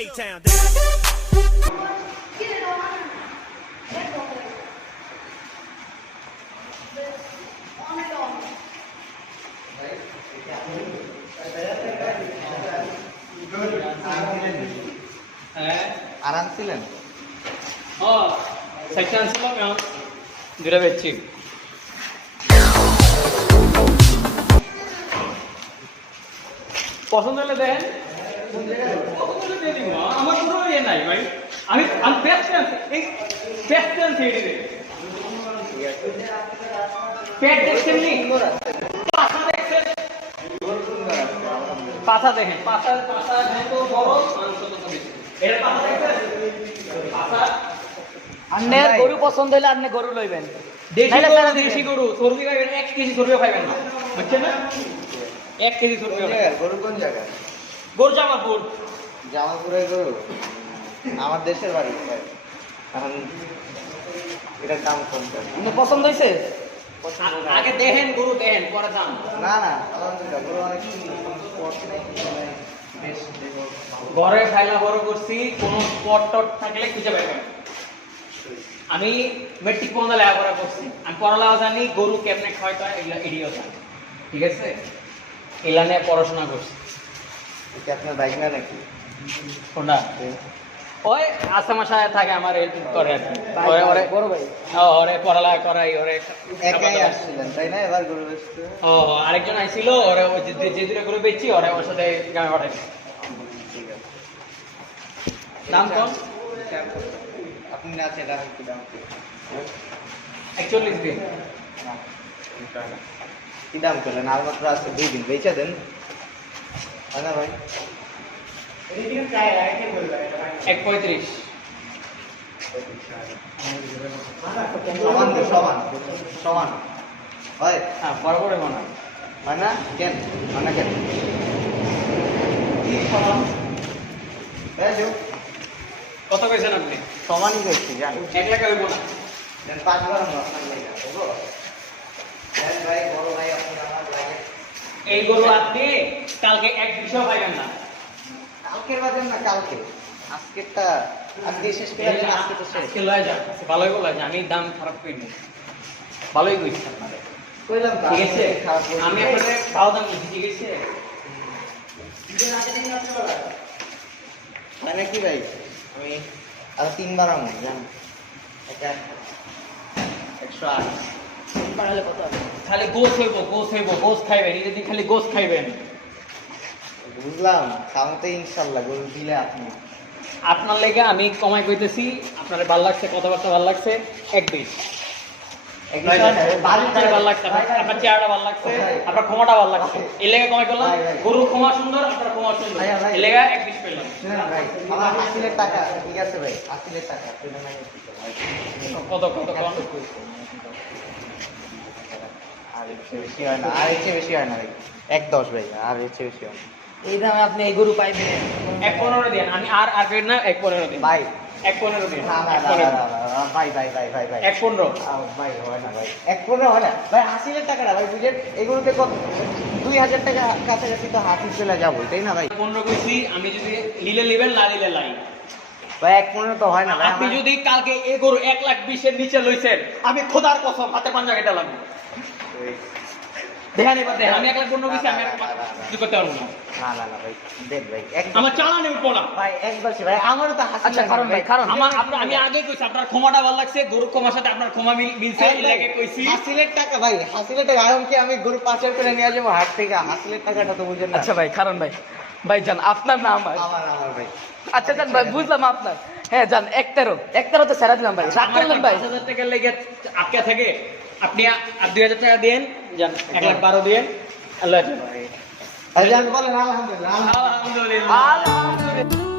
A-Town. আরাম ছিলেন? Section ছিল দুটা বেচছি। পছন্দ হলে দেন, পছন্দ হলে দিয়ে দিব। আমার কোনো ইয়ে নাই ভাই, আমি বেস্ট আনছি, এই বেস্ট আনছি এটিতে। পেট দেখছেন নি? পাছা দেখছেন? পাছা দেখেন, পাছা যত বড় মাংস তত বেশি। এর পাছা দেখছেন? পাছা আন্নের গরু পছন্দ হইলে আপনি গরু লইবেন। দেশি গরু চর্বি খাইবেন, 1 কেজি চর্বিও খাইবেন না, বুঝছেন না? 1 কেজি চর্বি গরু কোন জায়গায়? গরু জামালপুর। জামালপুরের গরু আমার দেশের বাড়ি। এখন এটার দাম কোনটা? আপনি পছন্দ হয়েছে? আগে দেখেন গরু, দেখেন পরে দাম। না না, আলহামদুলিল্লাহ গরু অনেক স্পট নেই, বেশ ঘরে খাইলা বড় করছি, কোনো স্পট টট থাকলে খুঁজে পাইবেন। আমি মেট্রিক পর্যন্ত লেখাপড়া করছি, আমি পড়ালেখা জানি, গরু কেমনে খাওয়াইতে হয় এডিও জানি, ঠিক আছে? এগুলা নিয়ে পড়াশোনা করছি। এটা আপনার বাইক না নাকি? কোনটা? ওই আসামা সাহেব থাকে আমার হেল্প করে আর কি। বড় ভাই ওরে পড়ালেখা করাই, ওরে একাই আসছিলেন তাই না এবার গরু বেচতে? আরেকজন আইছিল, ওরে ওই যে দুটো গরু বেচছি, ওরে ওর সাথে গ্রামে পাঠাই। ঠিক আছে। দাম কম? আপনি না সেটা কি দাম? 41 দিন। কি দাম করলেন? আর মাত্র আছে 2 দিন, বেচে দেন। হয় না ভাই? 1.35। সমান তো, সমান সমান হয়। হ্যাঁ, বরাবর মনে হয়। হয় না? কেন হয় না কেন? কত কইছেন আপনি? সমানই করছি জানি। 1 লাখ হইব না। 5 বার আপনার লাগে বুঝলো? ভাই বড় ভাই আপনার আমার লাগে। এই গরু আপনি কালকে এক বিষয় পাইবেন না। কালকের বাজার না, কালকে আজকেরটা আজকে শেষ করে দিন, আজকে তো শেষ। আজকে লয়ে যান, ভালোই বলা যায়, আমি দাম খারাপ করিনি, ভালোই কইছি আপনাদের, কইলাম ঠিক আছে? আমি আপনাদের ভালো দাম দিচ্ছি, ঠিক আছে? মানে কি ভাই, আমি আর 3 বার আমো জান। এটা 108 বাড়ালে কত হবে? খালি গোস হইব, গোস খাইবেন, এই যদি খালি গোস খাইবেন। বুঝলাম, খাওয়াতে ইনশাল্লাহ গরু দিলে আপনি। আপনার লেগে আমি কমাই কইতেছি, আপনার ভালো লাগছে, কথাবার্তা ভালো লাগছে, 1.20। আপনার ভালো লাগছে, আপনার চেহারাটা ভালো লাগছে, আপনার ক্ষমাটা ভালো লাগছে, এই লেগে কমাই করলাম। গরু ক্ষমা সুন্দর, আপনার ক্ষমা সুন্দর, এই লেগে 1.20 পেলাম। ভাই আমার হাসিলের টাকা ঠিক আছে ভাই, হাসিলের টাকা কত কত কম? আর এর চেয়ে বেশি হয় না, আর এর চেয়ে বেশি হয় না ভাই। 1.10 ভাই, আর এর চেয়ে বেশি হয় না। এই দামে আপনি এই গরু পাইবেন? 1.15 দিন, আমি আর পেড না, 1.15 দিন ভাই 1.15 দিন, না না না না, ভাই ভাই ভাই ভাই ভাই 1.15। ভাই হয় না ভাই, 1.15 হয় না ভাই, হাসিলের টাকা না ভাই, বুঝেন? এগুলোতে কত 2000 টাকা কাছাকাছি তো হাসি চলে যাবো, তাই না ভাই? 15 কইছি, আমি যদি নিলে নিবেন, না নিলে লাই। ভাই 1.15 তো হয় না ভাই। আপনি যদি কালকে এই গরু 1,20,000 এর নিচে লইছেন, আমি খোদার কসম হাতে পাঞ্জা কেটে লাগবো। দেখেন এবার দেখেন, আমি 1,15,000 কইছি, আমি আর কিছু করতে পারবো না। না না না ভাই, দেন ভাই আমার চালানে উঠবো না ভাই, একবার ভাই আমারও তো হাসি। আচ্ছা কারণ ভাই, কারণ আমি আগে কইছি, আপনার ক্ষমাটা ভালো লাগছে, গরু ক্ষমার সাথে আপনার ক্ষমা মিলছে, এই লাগে কইছি। হাসিলের টাকা ভাই, হাসিলের টাকা এখন কি আমি গরু পাচার করে নিয়ে যাবো হাট থেকে? হাসিলের টাকাটা তো বুঝেন না। আচ্ছা ভাই, কারণ ভাই, ভাই জান আপনার নাম আমার ভাই। আচ্ছা জান ভাই, বুঝলাম আপনার। হ্যাঁ জান, 1.13 তো ছেড়ে দিলাম ভাই, রাগ করলেন ভাই? 5,000 টাকা লেগে আটকে থাকে, আপনি আর 2,000 টাকা দেন, যান 1,12,000 দেন। আল্লাহ হাফেজ। আচ্ছা বলেন আলহামদুলিল্লাহ। আলহামদুলিল্লাহ। আলহামদুলিল্লাহ।